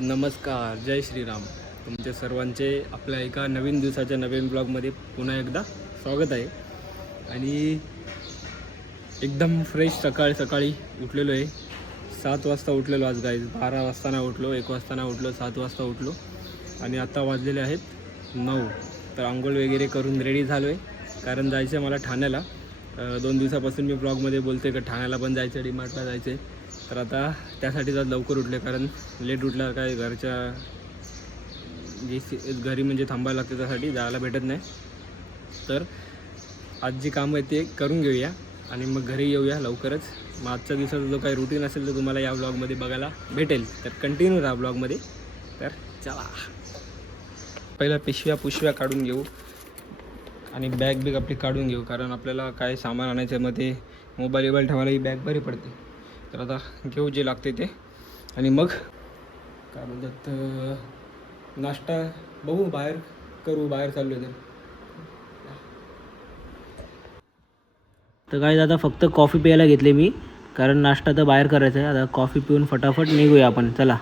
नमस्कार जय श्रीराम. तुमचे सर्वांचे आपल्या एका नवीन दिवसाच्या नवीन ब्लॉगमध्ये पुन्हा एकदा स्वागत आहे. आणि एकदम फ्रेश सकाळ सकाळी उठलेलो आहे. सात वाजता उठलेलो आज गाईज बारा वाजता नाही उठलो एक वाजता नाही उठलो सात वाजता उठलो. आणि आत्ता वाजलेले आहेत नऊ. तर आंघोळ वगैरे करून रेडी झालो आहे कारण जायचं आहे मला ठाण्याला. दोन दिवसापासून मी ब्लॉगमध्ये बोलते का ठाण्याला पण जायचं आहे डीमार्टला जायचं आहे तर आता त्यासाठीच आज लवकर उठले कारण लेट उठल्यावर काय घरच्या जी सी- घरी म्हणजे थांबायला लागते त्यासाठी जायला भेटत नाही. तर आज जी कामं आहे ते करून घेऊया आणि मग घरी येऊया लवकरच. मग आजच्या दिवसाचा जो काही रुटीन असेल तो तुम्हाला या ब्लॉगमध्ये बघायला भेटेल. तर कंटिन्यू राहा ब्लॉगमध्ये तर चला. पहिला पिशव्या पुशव्या काढून घेऊ आणि बॅग बिग आपली काढून घेऊ कारण आपल्याला काय सामान आणायचं मग ते मोबाईल बिबाईल ठेवायला ही बॅग बरी पडते. तर आता घेऊ जे लागते ते. आणि मग? काय अं, नाश्ता बघू बाहेर करू बाहेर चाललो तर. तर काय आता फक्त कॉफी प्यायला घेतले मी कारण नाश्ता तर बाहेर करायचा आहे. आता कॉफी पिऊन फटाफट निघूया आपण. चला.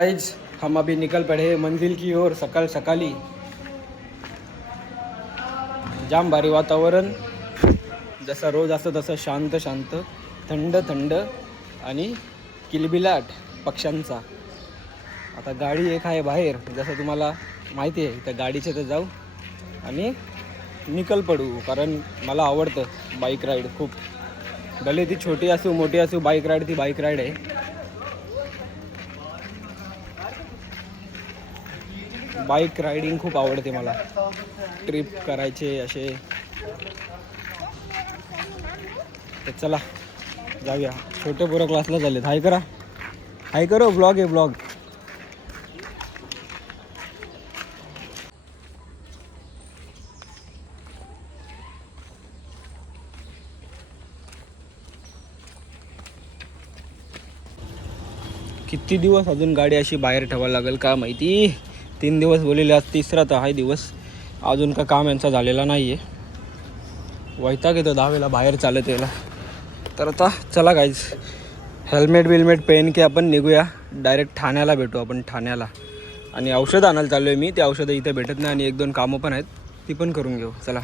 गाइज हम अभी निकल पड़े हैं मंजिल की ओर सकाळ सकाळी जाम भारी वातावरण. जसं रोज असतो तसं शांत शांत थंड थंड आणि किलबिलाट पक्ष्यांचा. आता गाडी एक आहे बाहेर जसं तुम्हाला माहिती आहे त्या गाडीचे तर जाऊ आणि निकल पडू कारण मला आवडतं बाईक राईड खूप. भले ती छोटी असू मोठी असू बाईक राईड ती बाईक राईड आहे. बाईक रायडिंग खूप आवडते मला. ट्रिप करायचे असे. तर चला जाऊया. छोटे पोरं क्लासला झालेत. हाय करा. हाय करो ब्लॉग आहे ब्लॉग किती दिवस अजून गाडी अशी बाहेर ठेवायला लागेल का माहिती? तीन दिवस बोललेले आज तिसरा तर हा दिवस. अजून का काम यांचा झालेला नाही आहे वैताग येतो दहावेला बाहेर चालत यायला. तर आता चला गाईज हेल्मेट बिल्मेट पेन की आपण निघूया. डायरेक्ट ठाण्याला भेटू आपण ठाण्याला. आणि औषधं आणायला चाललो आहे मी ते औषधं इथे भेटत नाही आणि एक दोन कामं पण आहेत ती पण करून घेऊ. चला.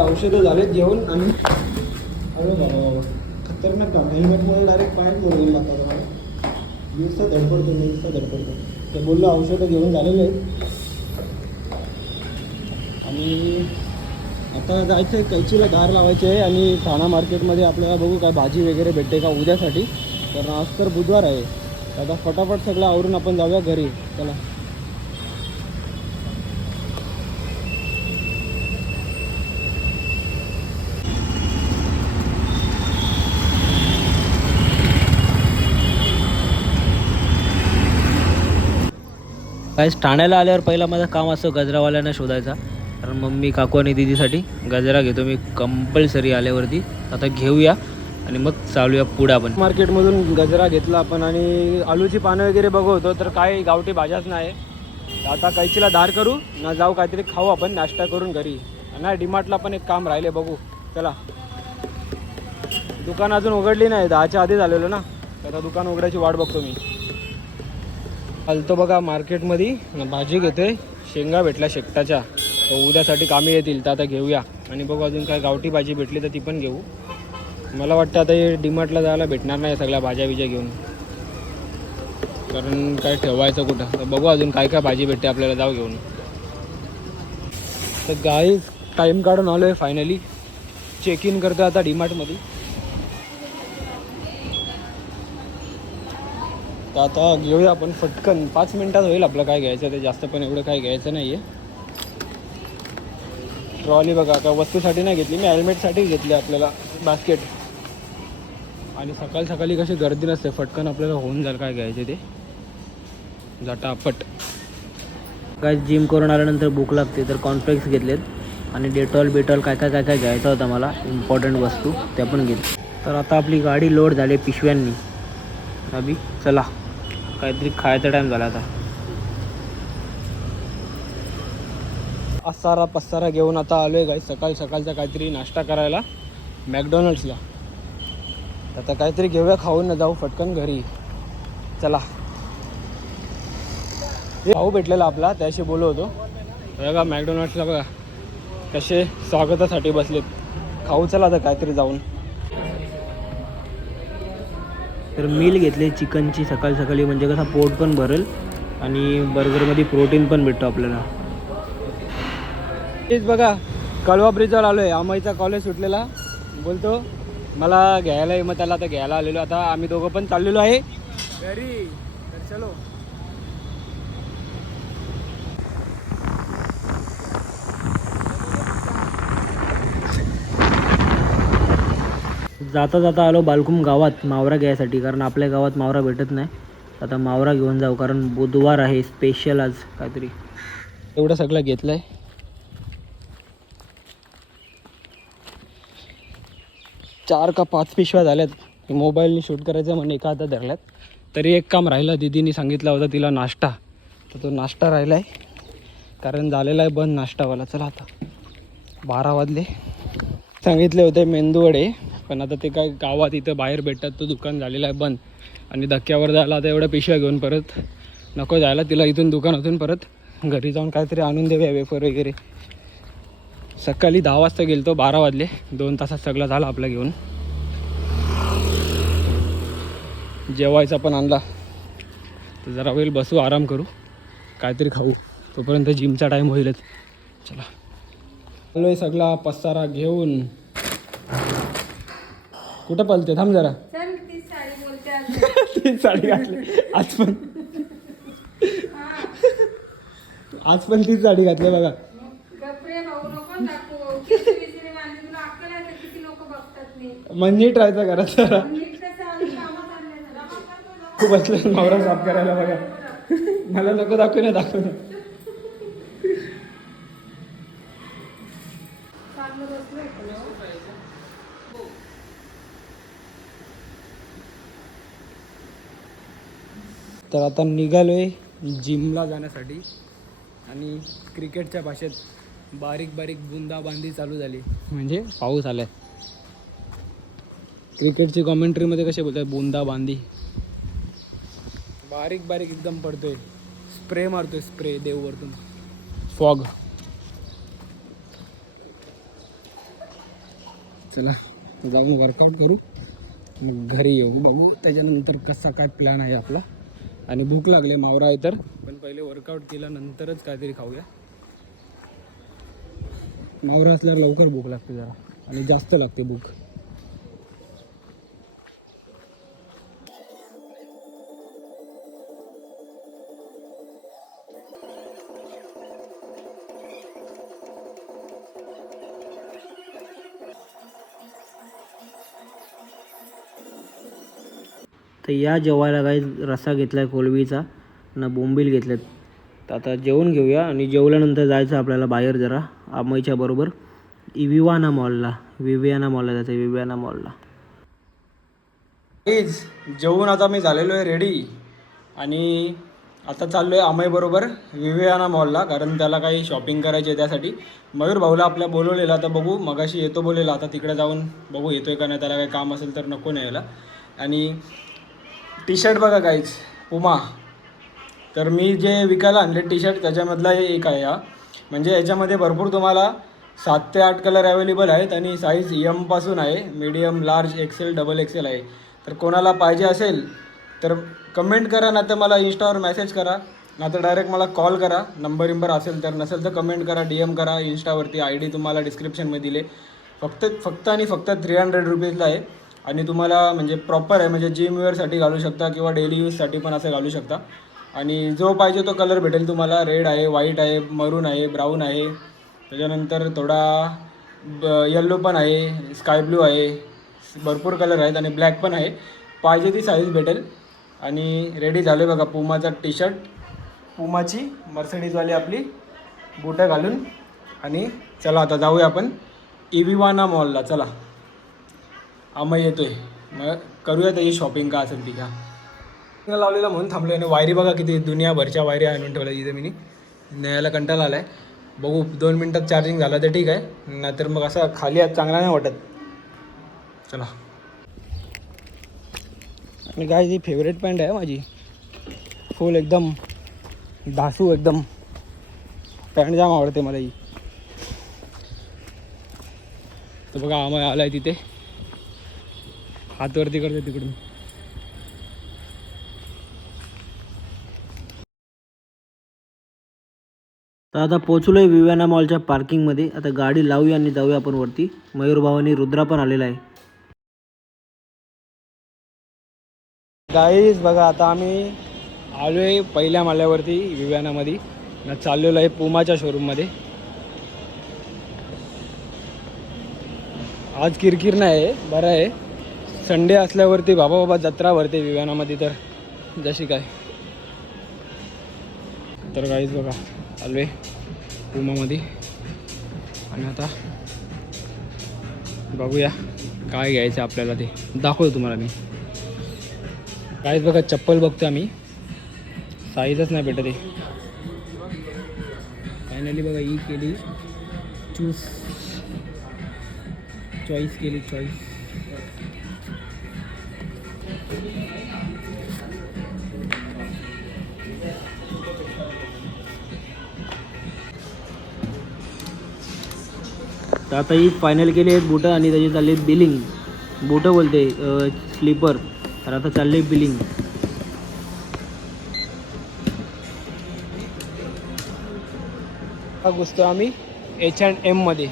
औषधं झालेत घेऊन आणि खतरनाक काम. हेल्मेटमुळे डायरेक्ट पाय मोडून लागतात मला दिवसा धडपडतो दिवसा धडपडतो. ते बोललो औषधं घेऊन झालेले आहेत. आणि आता जायचं आहे कैचीला गार लावायची आहे आणि ठाणा मार्केटमध्ये आपल्याला बघू काय भाजी वगैरे भेटते का उद्यासाठी. कारण आज तर बुधवार आहे. आता फटाफट सगळं आवरून आपण जाऊया घरी. चला. काय ठाण्याला आल्यावर पहिला माझं काम असतं गजरावाल्यांना शोधायचा. कारण मम्मी काकू आणि दिदीसाठी गजरा घेतो. मी कंपल्सरी आल्यावरती. आता घेऊया आणि मग चालूया पुढे आपण. मार्केटमधून गजरा घेतला आपण आणि आलूची पानं वगैरे बघवतो. तर काही गावठी भाज्याच नाही. आता कैचीला दार करू ना जाऊ काहीतरी खाऊ आपण नाश्ता करून घरी. ना डिमार्टला पण एक काम राहिले बघू. चला. दुकान अजून उघडली नाही. दहाच्या आधी झालेलो ना. आता दुकान उघडायची वाट बघतो मी. आलतो बघा मार्केटमध्ये भाजी घेतोय. शेंगा भेटल्या शेकटाच्या. तर उद्यासाठी कामी येतील तर आता घेऊया. आणि बघू अजून काय गावठी भाजी भेटली तर ती पण घेऊ. मला वाटतं आता हे डीमार्टला जायला भेटणार नाही सगळ्या भाज्या बिज्या घेऊन. कारण काय ठेवायचं कुठं? तर बघू अजून काय काय भाजी भेटते आपल्याला जाऊ घेऊन. तर गाई टाईम काढून आलो आहे फायनली चेक इन करतो आता डीमार्टमध्ये तर आता घेऊया आपण फटकन पाच मिनटात होईल आपलं काय घ्यायचं ते जास्त पण एवढं काय घ्यायचं नाही आहे ट्रॉली बघा का वस्तूसाठी नाही घेतली मी हेल्मेटसाठी घेतली आपल्याला बास्केट आणि सकाळी सकाळी कशी गर्दी नसते फटकन आपल्याला होऊन जाईल काय घ्यायचे ते. झटापट. काय जिम करून आल्यानंतर भूक लागते तर कॉन्फ्लेक्स घेतलेत. आणि डेटॉल बिटॉल काय काय काय काय घ्यायचं होतं मला इम्पॉर्टंट वस्तू त्या पण घेत तर आता आपली गाडी लोड झाली पिशव्यांनी. अभि चला. काहीतरी खायचा टाईम झाला आता. पसारा पसारा घेऊन आता आलो आहे काही सकाळ सकाळचा काहीतरी नाश्ता करायला मॅकडॉनल्ड्सला. आता काहीतरी घेऊया खाऊन ना जाऊ फटकन घरी. चला. भाऊ भेटलेला आपला त्याशी बोललो होतो. बघा मॅकडॉनल्ड्सला बघा. कसे स्वागतासाठी बसलेत. खाऊ चला आता काहीतरी जाऊन. तर मील घेतले चिकनची सकाळी सकाळी. म्हणजे कसा पोट पण भरेल आणि बर्गरमध्ये प्रोटीन पण भेटतो आपल्याला. तेच बघा कळवा ब्रिजवर आलो आहे आमाईचा कॉलेज सुटलेला. बोलतो मला घ्यायला आहे मग त्याला आता घ्यायला आलेलो. आता आम्ही दोघं पण चाललेलो आहे. घरी चलो. जाता जाता आलो बालकुम गावात मावरा घ्यायसाठी. कारण आपल्या गावात मावरा भेटत नाही. आता मावरा घेऊन जाऊ कारण बुधवार आहे स्पेशल आज काहीतरी. एवढं सगळं घेतलंय. चार का पाच पिशव्या झाल्यात. मोबाईलने शूट करायचं म्हणून एका हातात धरल्यात. तरी एक काम राहिलं दिदीनी सांगितलं होतं तिला नाश्ता. तर तो नाश्ता राहिला आहे कारण झालेला आहे बंद नाश्तावाला. चला आता. बारा वाजले. सांगितले होते मेंदूवडे. पण आता ते काय गावात इथं बाहेर भेटतात तो दुकान झालेलं आहे बंद. आणि धक्क्यावर जायला आता एवढ्या पिशव्या घेऊन परत. नको जायला तिला इथून दुकानातून परत. घरी जाऊन काहीतरी आणून देऊया वेफर वगैरे. सकाळी दहा वाजता गेलतो बारा वाजले. दोन तासात सगळं झालं आपलं घेऊन. जेवायचा पण आणला. तर जरा वेळ बसू आराम करू. काहीतरी खाऊ. तोपर्यंत जिमचा टाईम होईलच. चला. आलो आहे सगळा पसारा घेऊन. कुठं पलते? थांब जरा. ती साडी घातली. आज पण. आज पण तीच साडी घातली बघा गपरे भाऊ नको दाखवू किती बिझीने बांधली तुला अक्कल आहे का? किती लोक नीट राहायचं घरात जरा. खूप बसले मावरा साफ करायला बघा. मला नको दाखवू ना दाखवू. ना. तर आता निघालो आहे जिमला जाण्यासाठी. आणि क्रिकेटच्या भाषेत बारीक बारीक बुंदाबांदी चालू झाली. म्हणजे? पाऊस आलाय. क्रिकेटची कॉमेंट्रीमध्ये कसे बोलतात? बुंदाबांदी बारीक बारीक एकदम पडतोय. स्प्रे मारतोय स्प्रे देववरतून. फॉग चला जाऊन वर्कआउट करू. घरी येऊ. बघू त्याच्यानंतर कसा काय प्लॅन आहे आपला. आणि भूक लागले मावरा आहे तर पण पहिले वर्कआउट केल्यानंतरच काहीतरी खाऊया. मावरा असल्यावर लवकर भूक लागते जरा. आणि जास्त लागते भूक. तर या जेवायला काही रस्सा घेतला आहे कोलवीचा ना बोंबील घेतल्यात तर आता जेवून घेऊया आणि जेवल्यानंतर जायचं आपल्याला बाहेर जरा आमईच्या बरोबर. इविवाना मॉलला विवियाना मॉलला जायचं विवियाना मॉलला. प्लीज जेवून आता मी झालेलो आहे रेडी आणि आता चाललो आहे अमयबरोबर विवेयाना मॉलला कारण त्याला काही शॉपिंग करायची आहे त्यासाठी. मयूर भाऊला आपल्या बोलवलेला तर बघू मगाशी येतो बोलेला आता तिकडे जाऊन बघू येतोय का नाही त्याला काही काम असेल तर नको नाही यायला आणि टी शर्ट बघा काहीच पुमा तर मी जे विकायला आणले टी शर्ट त्याच्यामधला हे एक आहे हा. म्हणजे याच्यामध्ये भरपूर तुम्हाला सात ते आठ कलर अवेलेबल आहेत आणि साईज यमपासून आहे. Medium large XL double XL आहे. तर कोणाला पाहिजे असेल तर कमेंट करा ना तर मला इंस्टावर मेसेज करा. ना तर डायरेक्ट मला कॉल करा. नंबर विंबर असेल तर नसेल तर कमेंट करा डी एम करा. इंस्टावरती आय डी तुम्हाला डिस्क्रिप्शनमध्ये दिले. फक्त फक्त आणि फक्त थ्री हंड्रेड रुपीजला आहे. आणि तुम्हाला म्हणजे प्रॉपर आहे म्हणजे जिम वेअरसाठी घालू शकता किंवा डेली यूजसाठी पण असं घालू शकता. आणि जो पाहिजे तो कलर भेटेल तुम्हाला. रेड आहे व्हाईट आहे मरून आहे ब्राऊन आहे. त्याच्यानंतर थोडा येल्लो पण आहे स्काय ब्लू आहे. भरपूर कलर आहेत आणि ब्लॅक पण आहे. पाहिजे ती साईज भेटेल. आणि रेडी झाले बघा पुमाचा टी शर्ट पुमाची मर्सडीजवाली आपली बुटं घालून. आणि चला आता जाऊया आपण. इविवाना मॉलला चला. आम्ही येतोय. मग करूया त्याची शॉपिंग का असेल ती का? लावलेला म्हणून थांबलो आणि वायरी बघा किती दुनियाभरच्या वायरी आणून ठेवल्या तिथे मी न्यायला कंटाळा आला आहे बघू दोन मिनटात चार्जिंग झालं तर ठीक आहे. नाहीतर मग असं खाली आज चांगला नाही वाटत. चला. आणि काय ती फेवरेट पॅन्ट आहे माझी. फुल एकदम धासू एकदम. पॅन्ट जाम आवडते मला ही. तर बघा आम्हाला आलाय तिथे. हात वरती करते तिकडून. तर आता पोचलोय विवेना मॉलच्या पार्किंगमध्ये. आता गाडी लावूया आणि जाऊया आपण वरती. मयूर भावानी रुद्रा पण आलेला आहे. गाईज बघा आता आम्ही आलो आहे पहिल्या माल्यावरती विव्यानामध्ये. न चाललेलो आहे पुमाच्या शोरूममध्ये आज किरकिर नाही आहे बरं आहे. संडे असल्यावरती बाबा बाबा जत्रा भरते विव्यानामध्ये तर. जशी काय. तर काहीच बघा आलो उमामध्ये आणि आता बघूया काय घ्यायचं आपल्याला ते. दाखवतो तुम्हाला मी. काहीच बघा चप्पल बघतो आम्ही. साईजच नाही भेटत आहे फायनली बघा ई केली. चूज चॉईस केली चॉईस तर आता ही फायनल केली आहेत बुटं आणि त्याची चालली बिलिंग बुटं बोलते स्लीपर तर आता चालले बिलिंग घुसतो आम्ही एच अँड एममध्ये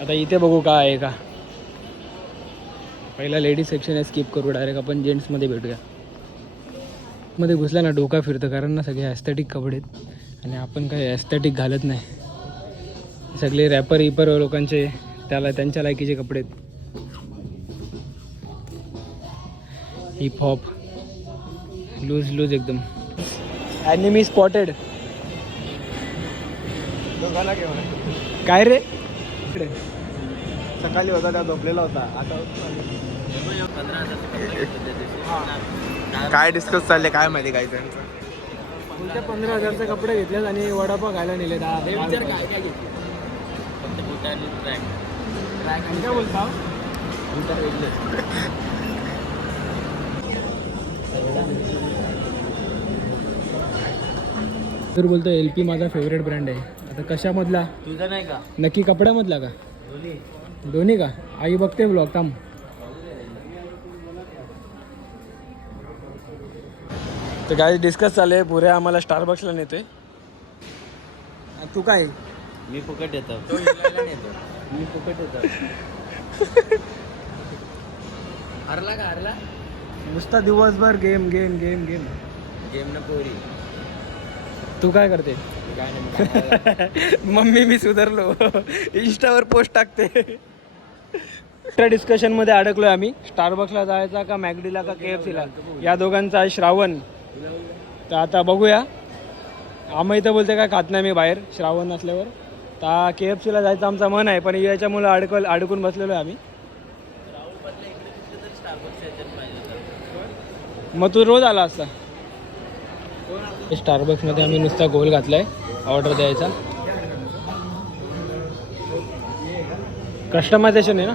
आता इथे बघू काय आहे का. पहिला लेडीज सेक्शन आहे स्किप करू डायरेक्ट आपण जेंट्समध्ये भेटूया. मध्ये घुसला ना डोका फिरतं कारण ना सगळे ॲस्थेटिक कपडे आहेत. आणि आपण काही ॲस्थेटिक घालत नाही. सगळे रॅपर इपर लोकांचे त्याला त्यांच्या लायकीचे कपडे आहेत. हिप हॉप लूज लूज एकदम. ॲनिमी स्पॉटेड काय रे? सकाळी होता त्या झोपलेला होता. आता काय डिस्कस चालले काय माहिती काय त्यांचं? पंधरा हजारचे कपडे घेतलेत आणि वडापाव खायला नेले दहा विचार काय? काय घेतले? काय बोलता? तर बोलतो एल पी माझा फेवरेट ब्रँड आहे. आता कशामधला? तुझा नाही का? नक्की कपड्यामधला का? दोन्ही. का? आई बघते ब्लॉग थांब. तर काय डिस्कस चालू आहे. पुरे आम्हाला स्टारबक्सला नेतोय. तू काय? मी फुकट येतो. मी फुकट येतो. हरला का? हरला? नुसता दिवसभर game game game game game न पोरी. तू काय करते? काय नाही मम्मी मी सुधारलो. इंस्टावर पोस्ट टाकते. त्या डिस्कशनमध्ये अडकलोय आम्ही. स्टारबक्सला जायचा का मॅगडीला का के एफ सीला या दोघांचा आहे श्रावण. तर आता बघूया. आम्ही इथं बोलते काय खात नाही मी बाहेर श्रावण नसल्यावर. तर के एफ सीला जायचं आमचं मन आहे पण याच्यामुळं अडकल अडकून बसलेलो आहे आम्ही. मग तू रोज आला असता? स्टारबक्समध्ये आम्ही नुसता गोल घातलाय ऑर्डर द्यायचा. कस्टमायझेशन आहे ना?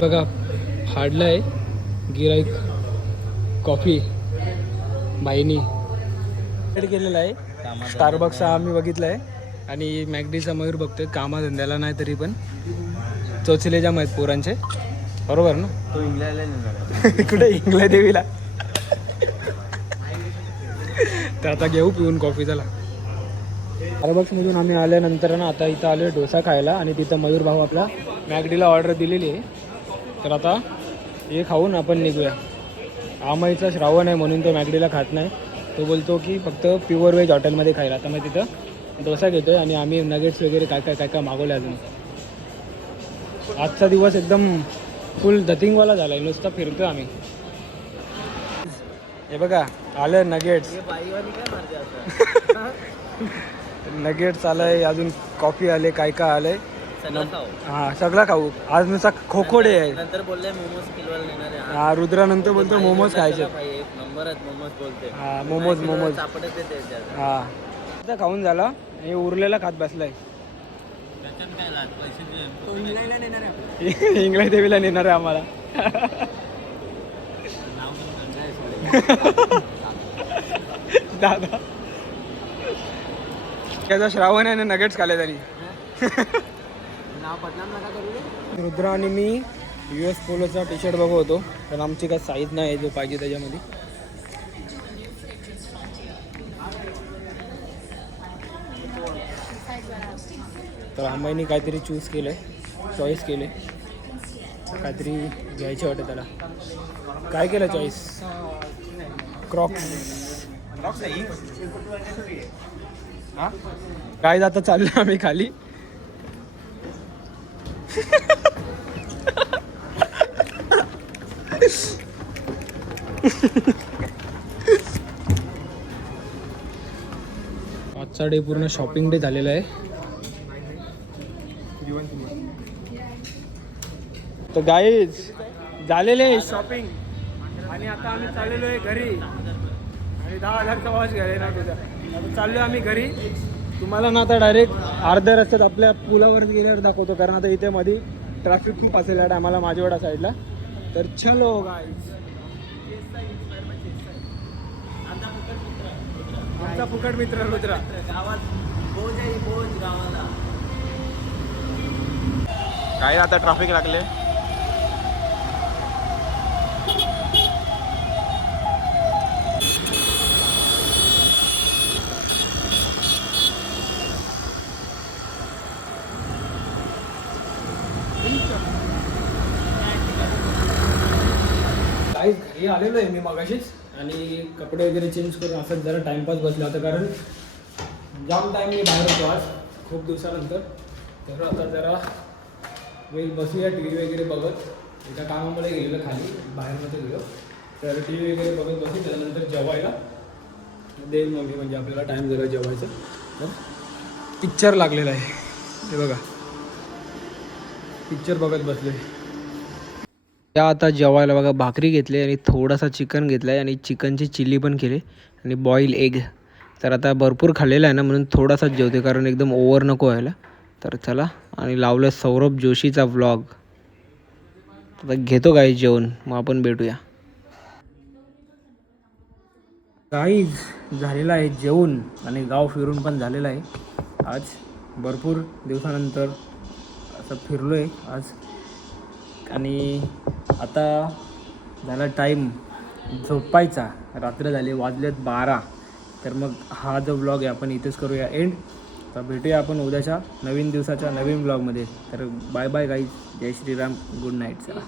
बघा फाडलाय गिराईक कॉफी बाईनी केलेला आहे. स्टारबक्स आम्ही बघितला आहे आणि मॅगडीचा मयूर बघतोय. कामाधंद्याला नाही तरी पण. चोचले जाम आहेत पोरांचे. बरोबर ना? तो इंग्लंडला कुठे? इंग्लंड देवीला. तर आता घेऊ पिऊन कॉफी चला. स्टारबक्समधून आम्ही आल्यानंतर ना आता इथं आलो डोसा खायला आणि तिथं मयूर भाऊ आपला मॅगडीला ऑर्डर दिलेली आहे. तर आता हे खाऊन आपण निघूया. आमाईचा श्रावण आहे म्हणून तो मॅगडीला खात नाही. तो बोलतो की फक्त प्युअर व्हेज हॉटेलमध्ये खायला. आता मग तिथं डोसा घेतोय आणि आम्ही नगेट्स वगैरे काय काय काय काय मागवले अजून. आजचा दिवस एकदम फुल दथिंगवाला झाला आहे नुसता फिरतोय आम्ही. हे बघा आलं नगेट्स नगेट्स आलंय अजून कॉफी आले काय काय आलंय. हा सगळं खाऊ. आज नुसता खोखोडे आहे. नंतर बोलले मोमोज किलवायला नेणार आहे. हा रुद्रानंतर बोलतो मोमोज खायचे. भाई एक नंबर आहेत मोमोज बोलते. हा मोमोज मोमोज. त्याच्यात. हा. आता खाऊन झाला. आणि उरलेला खात बसलाय. त्याच्यात काय लाज? पैसे दे. इंग्लंड देवीला नेणार आहे. आम्हाला. दादा. त्याचा श्रावण आहे ना नगेट्स खाल्ले त्यांनी. नाव बदनाम नका करू रे. रुद्र आणि मी यू एस पोलोचा टी शर्ट बघू होतो. पण आमची काय साईज नाही आहे जो पाहिजे त्याच्यामध्ये. तर आम्हानी काहीतरी चूज केलं आहे चॉईस केले काहीतरी घ्यायचे वाटतं त्याला. काय केलं चॉईस क्रॉक्स काय आता चाललो आम्ही खाली? आजचा डे पूर्ण शॉपिंग डे झालेला आहे. तर गाईज झालेले शॉपिंग आणि आता आम्ही चाललेलो आहे घरी. आणि दहा हजारचा वॉच घ्यायला ना तुझा आता चाललो आम्ही घरी. तुम्हाला ना आता डायरेक्ट अर्ध्या रस्त्यात आपल्या पुलावर गेल्यावर दाखवतो कारण आता इथे मध्ये ट्रॅफिक खूप असेल या टायमाला माझेवाडा साईडला तर चलो गाईज आमचा फुकट मित्र रुद्रा. काय आता ट्रॅफिक लागले काहीच घरी आलेलो आहे मी मगाशीच. आणि कपडे वगैरे चेंज करून असं जरा टाइमपास बसला होता कारण जाम टाईम मी बाहेर होतो आज खूप दिवसानंतर. तर आता जरा वेळ बसूया टी व्ही वगैरे बघत. एका कामामध्ये गेलेलं खाली बाहेर नव्हतं गेलो. तर टी व्ही वगैरे बघत बसू त्यानंतर जेवायला. देईल मग मी म्हणजे आपल्याला टाईम जरा जेवायचं. तर पिक्चर लागलेला आहे. हे बघा. पिक्चर बघत बसले त्या आता जेवायला बघा भाकरी घेतली आणि थोडासा चिकन घेतला आहे आणि चिकनची चिल्ली पण केली आणि बॉईल एग तर आता भरपूर खाल्लेलं आहे ना म्हणून थोडासाच जेवते कारण एकदम ओवर नको व्हायला. तर चला आणि लावलं सौरभ जोशीचा व्लॉग आता घेतो काही जेवण मग आपण भेटूया. काहीच झालेलं आहे जेवण आणि गाव फिरून पण झालेलं आहे. आज भरपूर दिवसानंतर असं फिरलो आहे आज आणि आता झाला टाईम झोपायचा. रात्र झाली वाजलेत बारा. तर मग हा जो ब्लॉग आहे आपण इथेच करूया एंड तर भेटूया आपण उद्याच्या नवीन दिवसाच्या नवीन ब्लॉगमध्ये तर बाय बाय गाईज जय श्रीराम. गुड नाईट चला